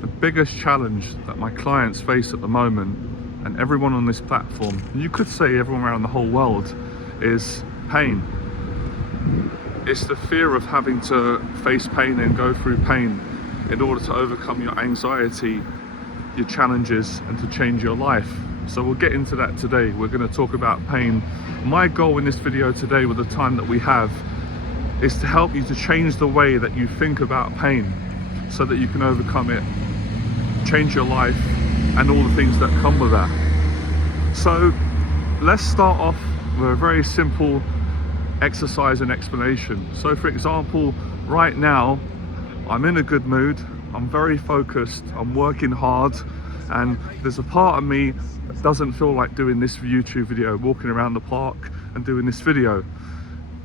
The biggest challenge that my clients face at the moment, and everyone on this platform, and you could say everyone around the whole world, is pain. It's the fear of having to face pain and go through pain in order to overcome your anxiety, your challenges, and to change your life. So we'll get into that today. We're going to talk about pain. My goal in this video today, with the time that we have, is to help you to change the way that you think about pain so that you can overcome it, change your life, and all the things that come with that. So let's start off with a very simple exercise and explanation. So for example, right now I'm in a good mood, I'm very focused, I'm working hard, and there's a part of me that doesn't feel like doing this YouTube video, walking around the park and doing this video.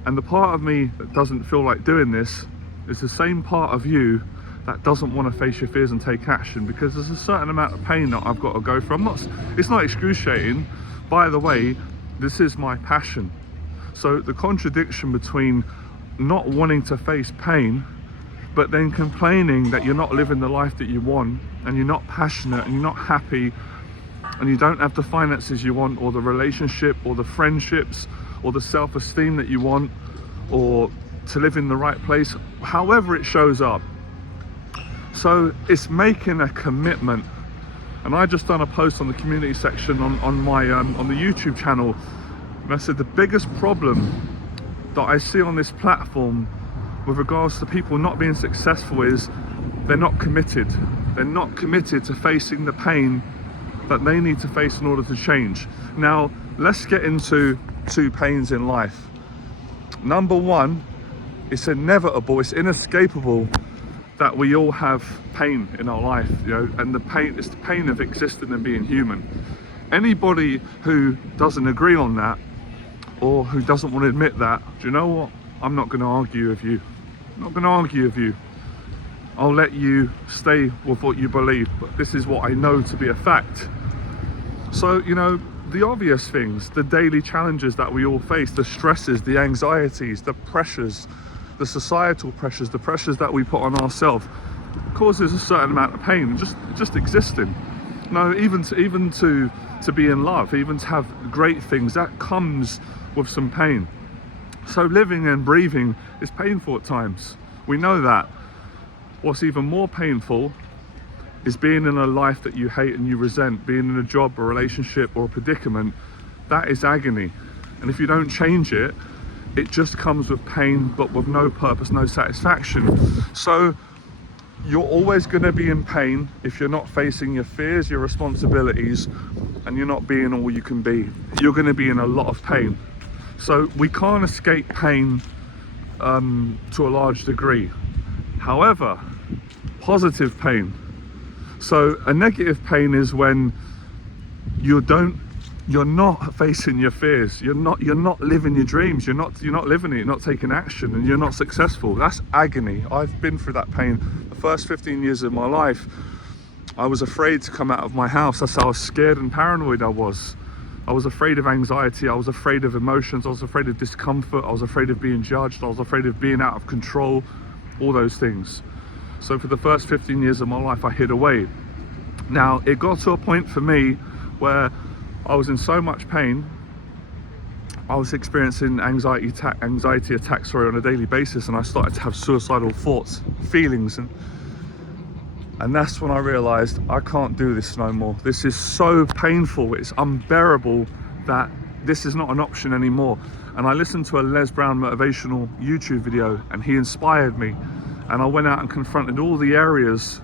And the part of me that doesn't feel like doing this is the same part of you that doesn't want to face your fears and take action, because there's a certain amount of pain that I've got to go through. It's not excruciating. By the way, this is my passion. So the contradiction between not wanting to face pain, but then complaining that you're not living the life that you want, and you're not passionate, and you're not happy, and you don't have the finances you want, or the relationship, or the friendships, or the self-esteem that you want, or to live in the right place, however it shows up. So it's making a commitment. And I just done a post on the community section on my on the YouTube channel, and I said the biggest problem that I see on this platform with regards to people not being successful is they're not committed. They're not committed to facing the pain that they need to face in order to change. Now, let's get into two pains in life. Number one, it's inevitable, it's inescapable that we all have pain in our life, you know, and the pain is the pain of existing and being human. Anybody who doesn't agree on that, or who doesn't want to admit that, do you know what? I'm not going to argue with you. I'm not going to argue with you. I'll let you stay with what you believe, but this is what I know to be a fact. So, you know, the obvious things, the daily challenges that we all face, the stresses, the anxieties, the pressures, the societal pressures, the pressures that we put on ourselves, causes a certain amount of pain, just existing. No, even to be in love, even to have great things, that comes with some pain. So living and breathing is painful at times. We know that. What's even more painful is being in a life that you hate and you resent, being in a job, a relationship, or a predicament. That is agony. And if you don't change it, it just comes with pain, but with no purpose, no satisfaction. So you're always going to be in pain if you're not facing your fears, your responsibilities, and you're not being all you can be. You're going to be in a lot of pain. So we can't escape pain to a large degree. However, positive pain. So a negative pain is when you're not facing your fears. You're not living your dreams. You're not living it. You're not taking action, and you're not successful. That's agony. I've been through that pain. The first 15 years of my life, I was afraid to come out of my house. That's how scared and paranoid I was. I was afraid of anxiety. I was afraid of emotions. I was afraid of discomfort. I was afraid of being judged. I was afraid of being out of control. All those things. So for the first 15 years of my life, I hid away. Now, it got to a point for me where I was in so much pain. I was experiencing anxiety attacks on a daily basis, and I started to have suicidal thoughts, feelings, and that's when I realized I can't do this no more. This is so painful, it's unbearable, that this is not an option anymore. And I listened to a Les Brown motivational YouTube video, and he inspired me, and I went out and confronted all the areas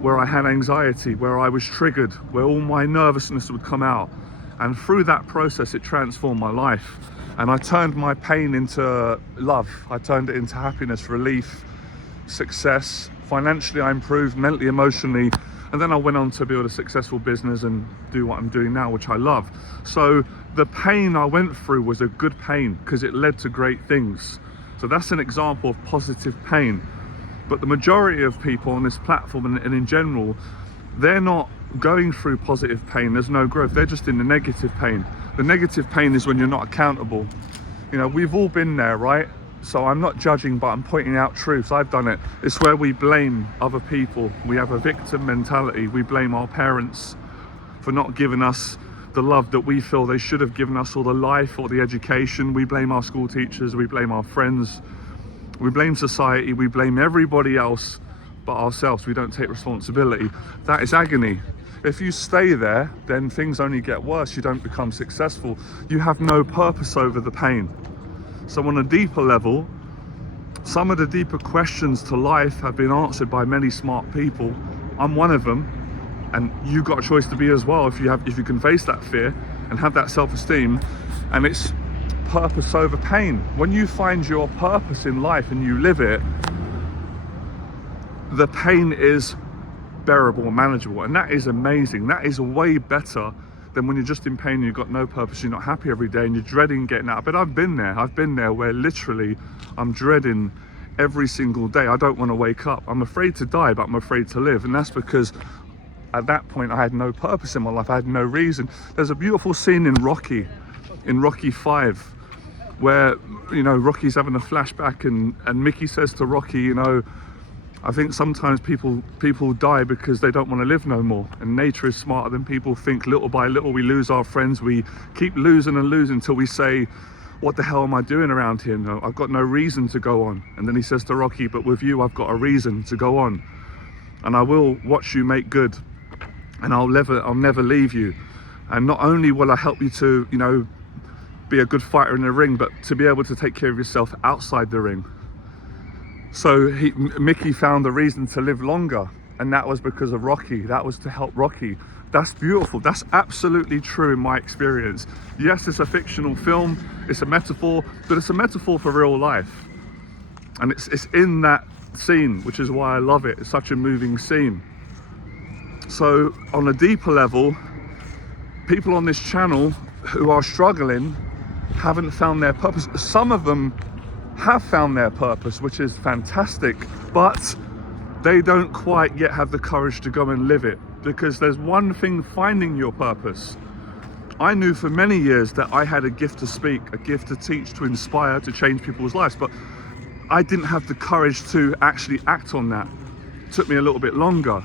where I had anxiety, where I was triggered, where all my nervousness would come out. And through that process, it transformed my life. And I turned my pain into love. I turned it into happiness, relief, success. Financially, I improved, mentally, emotionally. And then I went on to build a successful business and do what I'm doing now, which I love. So the pain I went through was a good pain, because it led to great things. So that's an example of positive pain. But the majority of people on this platform and in general, they're not going through positive pain. There's no growth. They're just in the negative pain. The negative pain is when you're not accountable. You know, we've all been there, right? So I'm not judging, but I'm pointing out truths. I've done it. It's where we blame other people. We have a victim mentality. We blame our parents for not giving us the love that we feel they should have given us, or the life or the education. We blame our school teachers. We blame our friends. We blame society. We blame everybody else but ourselves. We don't take responsibility. That is agony. If you stay there, then things only get worse. You don't become successful. You have no purpose over the pain. So on a deeper level, some of the deeper questions to life have been answered by many smart people. I'm one of them, and you got a choice to be as well if you can face that fear and have that self-esteem. And it's purpose over pain. When you find your purpose in life and you live it, the pain is bearable and manageable, and that is amazing. That is way better than when you're just in pain and you've got no purpose, you're not happy every day and you're dreading getting out. But I've been there where literally I'm dreading every single day. I don't want to wake up. I'm afraid to die, but I'm afraid to live. And that's because at that point I had no purpose in my life. I had no reason. There's a beautiful scene in Rocky 5, where, you know, Rocky's having a flashback and Mickey says to Rocky, you know, I think sometimes people die because they don't want to live no more, and nature is smarter than people think. Little by little we lose our friends. We keep losing and losing until we say, what the hell am I doing around here? No, I've got no reason to go on. And then he says to Rocky, but with you I've got a reason to go on, and I will watch you make good, and I'll never leave you. And not only will I help you to, you know, be a good fighter in the ring, but to be able to take care of yourself outside the ring. So Mickey found a reason to live longer, and that was because of Rocky. That was to help Rocky. That's beautiful. That's absolutely true in my experience. Yes, it's a fictional film, it's a metaphor, but it's a metaphor for real life. And it's in that scene, which is why I love it. It's such a moving scene. So on a deeper level, people on this channel who are struggling haven't found their purpose. Some of them have found their purpose, which is fantastic, but they don't quite yet have the courage to go and live it, because there's one thing finding your purpose. I knew for many years that I had a gift to speak, a gift to teach, to inspire, to change people's lives, but I didn't have the courage to actually act on that. It took me a little bit longer.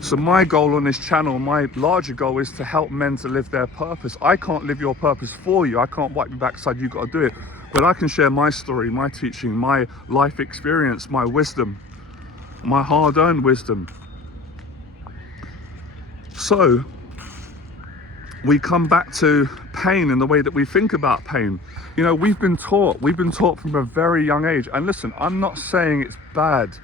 So my goal on this channel, my larger goal, is to help men to live their purpose. I can't live your purpose for you. I can't wipe your backside, you've got to do it. But I can share my story, my teaching, my life experience, my wisdom, my hard-earned wisdom. So we come back to pain and the way that we think about pain. You know, we've been taught from a very young age. And listen, I'm not saying it's bad.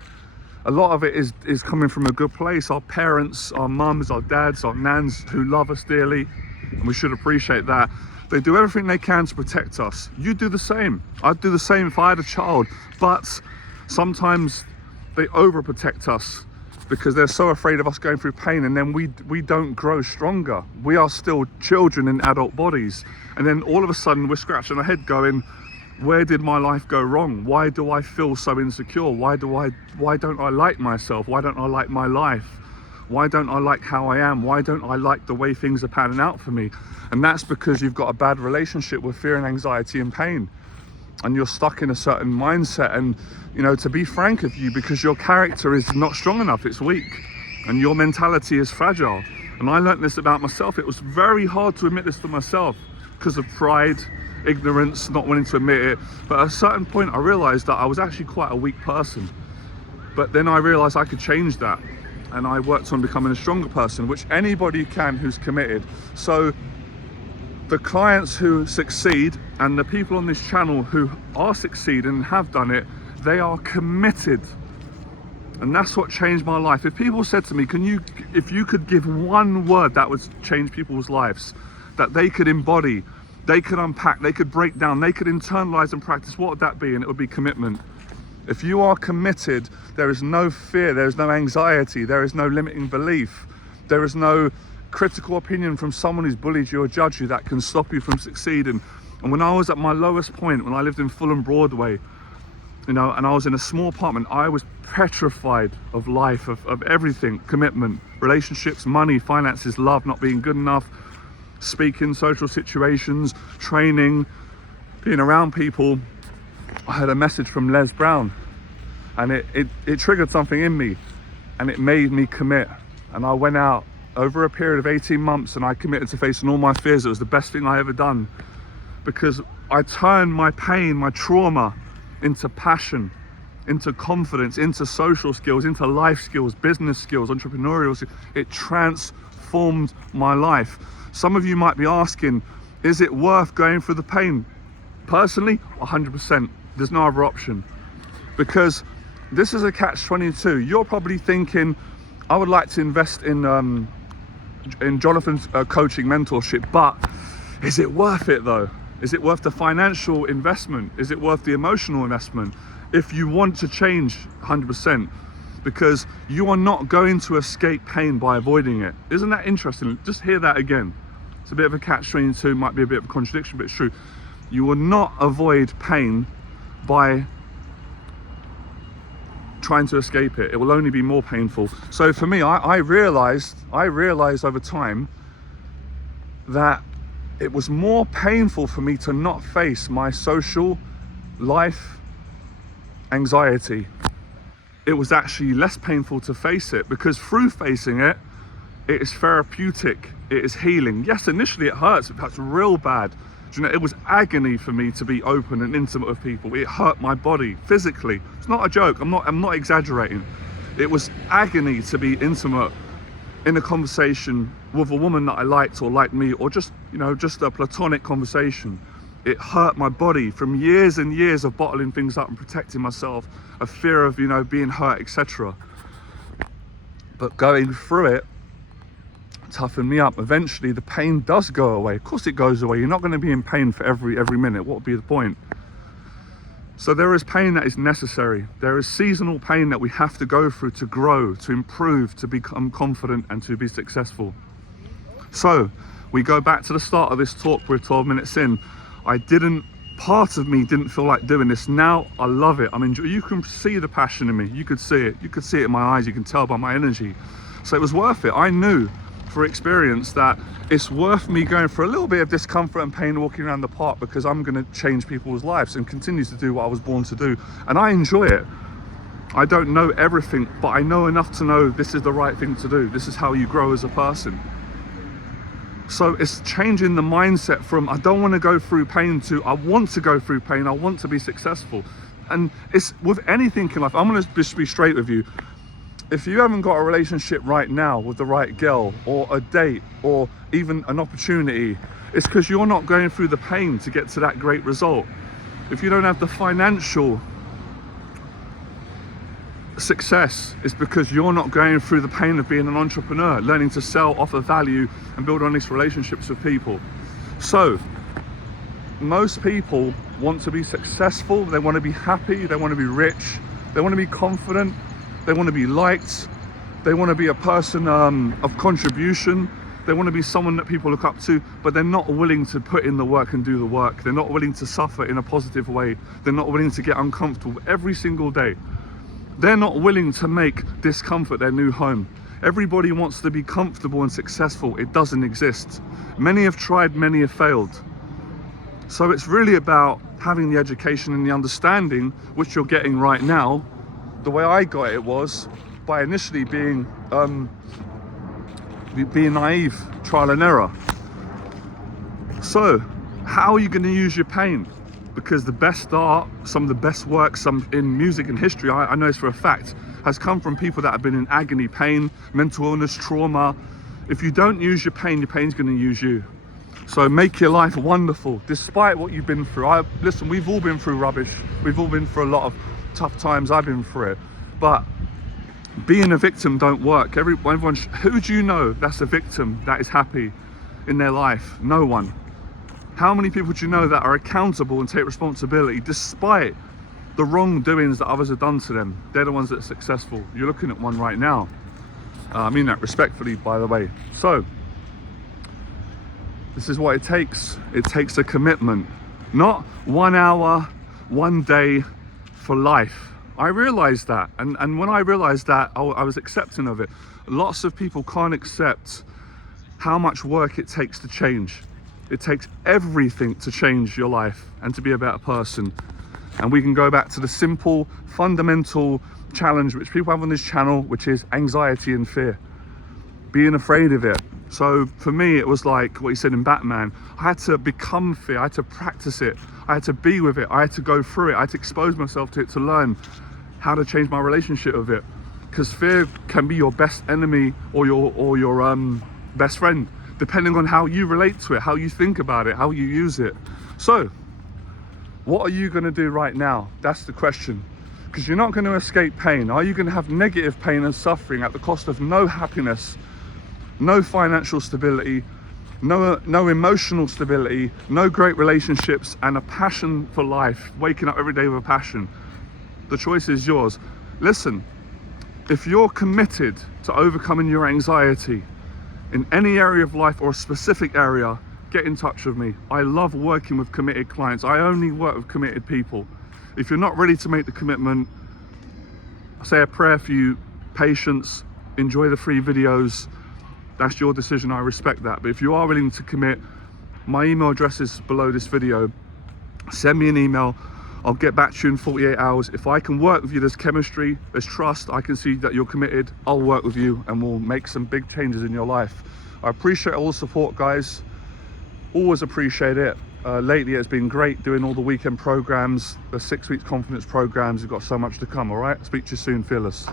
A lot of it is coming from a good place. Our parents, our mums, our dads, our nans who love us dearly, and we should appreciate that. They do everything they can to protect us. You do the same. I'd do the same if I had a child. But sometimes they overprotect us because they're so afraid of us going through pain, and then we don't grow stronger. We are still children in adult bodies. And then all of a sudden we're scratching our head going, where did my life go wrong? Why do I feel so insecure? Why don't I like myself? Why don't I like my life? Why don't I like how I am? Why don't I like the way things are panning out for me? And that's because you've got a bad relationship with fear and anxiety and pain. And you're stuck in a certain mindset. And, you know, to be frank with you, because your character is not strong enough, it's weak. And your mentality is fragile. And I learned this about myself. It was very hard to admit this to myself because of pride, ignorance, not wanting to admit it. But at a certain point, I realized that I was actually quite a weak person. But then I realized I could change that. And I worked on becoming a stronger person, which anybody can who's committed. So the clients who succeed and the people on this channel who are succeeding and have done it, they are committed. And that's what changed my life. If people said to me, if you could give one word that would change people's lives, that they could embody, they could unpack, they could break down, they could internalize and practice, what would that be? And it would be commitment. If you are committed, there is no fear, there is no anxiety, there is no limiting belief, there is no critical opinion from someone who's bullied you or judged you that can stop you from succeeding. And when I was at my lowest point, when I lived in Fulham Broadway, you know, and I was in a small apartment, I was petrified of life, of everything, commitment, relationships, money, finances, love, not being good enough, speaking, social situations, training, being around people. I had a message from Les Brown, and it triggered something in me, and it made me commit. And I went out over a period of 18 months and I committed to facing all my fears. It was the best thing I ever done, because I turned my pain, my trauma, into passion, into confidence, into social skills, into life skills, business skills, entrepreneurial skills. It transformed my life. Some of you might be asking, is it worth going through the pain? Personally, 100%. There's no other option, because this is a catch-22. You're probably thinking, I would like to invest in Jonathan's coaching mentorship, but is it worth it though? Is it worth the financial investment? Is it worth the emotional investment? If you want to change, 100%, because you are not going to escape pain by avoiding it. Isn't that interesting? Just hear that again. It's a bit of a catch-22, might be a bit of a contradiction, but it's true. You will not avoid pain by trying to escape it. It will only be more painful. So for me, I realized over time that it was more painful for me to not face my social life anxiety. It was actually less painful to face it, because through facing it, it is therapeutic, it is healing. Yes, initially it hurts real bad. Do you know, it was agony for me to be open and intimate with people. It hurt my body physically. It's not a joke. I'm not exaggerating. It was agony to be intimate in a conversation with a woman that I liked or liked me, or just a platonic conversation. It hurt my body from years and years of bottling things up and protecting myself, a fear of being hurt, etc. But going through it toughened me up. Eventually the pain does go away. Of course it goes away. You're not going to be in pain for every minute. What would be the point? So there is pain that is necessary. There is seasonal pain that we have to go through to grow, to improve, to become confident, and to be successful. So we go back to the start of this talk. We're 12 minutes in. Part of me didn't feel like doing this. Now I love it. You can see the passion in me. You could see it. You could see it in my eyes. You can tell by my energy. So it was worth it. I knew for experience that it's worth me going for a little bit of discomfort and pain walking around the park, because I'm going to change people's lives and continue to do what I was born to do. And I enjoy it. I don't know everything, but I know enough to know this is the right thing to do. This is how you grow as a person. So it's changing the mindset from I don't want to go through pain to I want to go through pain. I want to be successful. And it's with anything in life. I'm going to just be straight with you. If you haven't got a relationship right now with the right girl, or a date, or even an opportunity, it's because you're not going through the pain to get to that great result. If you don't have the financial success, it's because you're not going through the pain of being an entrepreneur, learning to sell, offer value, and build honest relationships with people. So most people want to be successful, they want to be happy, they want to be rich, they want to be confident, they want to be liked, they want to be a person of contribution, they want to be someone that people look up to, but they're not willing to put in the work and do the work. They're not willing to suffer in a positive way. They're not willing to get uncomfortable every single day. They're not willing to make discomfort their new home. Everybody wants to be comfortable and successful. It doesn't exist. Many have tried, many have failed. So it's really about having the education and the understanding, which you're getting right now. The way I got it was by initially being naive, trial and error. So how are you going to use your pain? Because the best art, some of the best work, some in music and history, I know this for a fact, has come from people that have been in agony, pain, mental illness, trauma. If you don't use your pain's going to use you. So make your life wonderful, despite what you've been through. Listen, we've all been through rubbish. We've all been through a lot of tough times. I've been through it. But being a victim don't work. Everyone, who do you know that's a victim that is happy in their life? No one. How many people do you know that are accountable and take responsibility despite the wrongdoings that others have done to them? They're the ones that are successful. You're looking at one right now. I mean that respectfully, by the way. So this is what it takes. It takes a commitment, not 1 hour, 1 day, for life. I realized that, and when I realized that, I was accepting of it. Lots of people can't accept how much work it takes to change. It takes everything to change your life and to be a better person. and we can go back to the simple, fundamental challenge which people have on this channel, which is anxiety and fear, being afraid of it. So for me, it was like what he said in Batman. I had to become fear. I had to practice it. I had to be with it. I had to go through it. I had to expose myself to it to learn how to change my relationship with it. Because fear can be your best enemy or your best friend, depending on how you relate to it, how you think about it, how you use it. So what are you going to do right now? That's the question. Because you're not going to escape pain. Are you going to have negative pain and suffering at the cost of no happiness, no financial stability, no emotional stability, no great relationships, and a passion for life, waking up every day with a passion? The choice is yours. Listen, if you're committed to overcoming your anxiety in any area of life or a specific area, get in touch with me. I love working with committed clients. I only work with committed people. If you're not ready to make the commitment, I say a prayer for you, patience, enjoy the free videos. That's your decision, I respect that. But if you are willing to commit, my email address is below this video. Send me an email. I'll get back to you in 48 hours. If I can work with you, there's chemistry, there's trust, I can see that you're committed, I'll work with you and we'll make some big changes in your life. I appreciate all the support, guys. Always appreciate it. Lately, it's been great doing all the weekend programs, the 6 weeks confidence programs. We've got so much to come, all right? Speak to you soon, Fearless.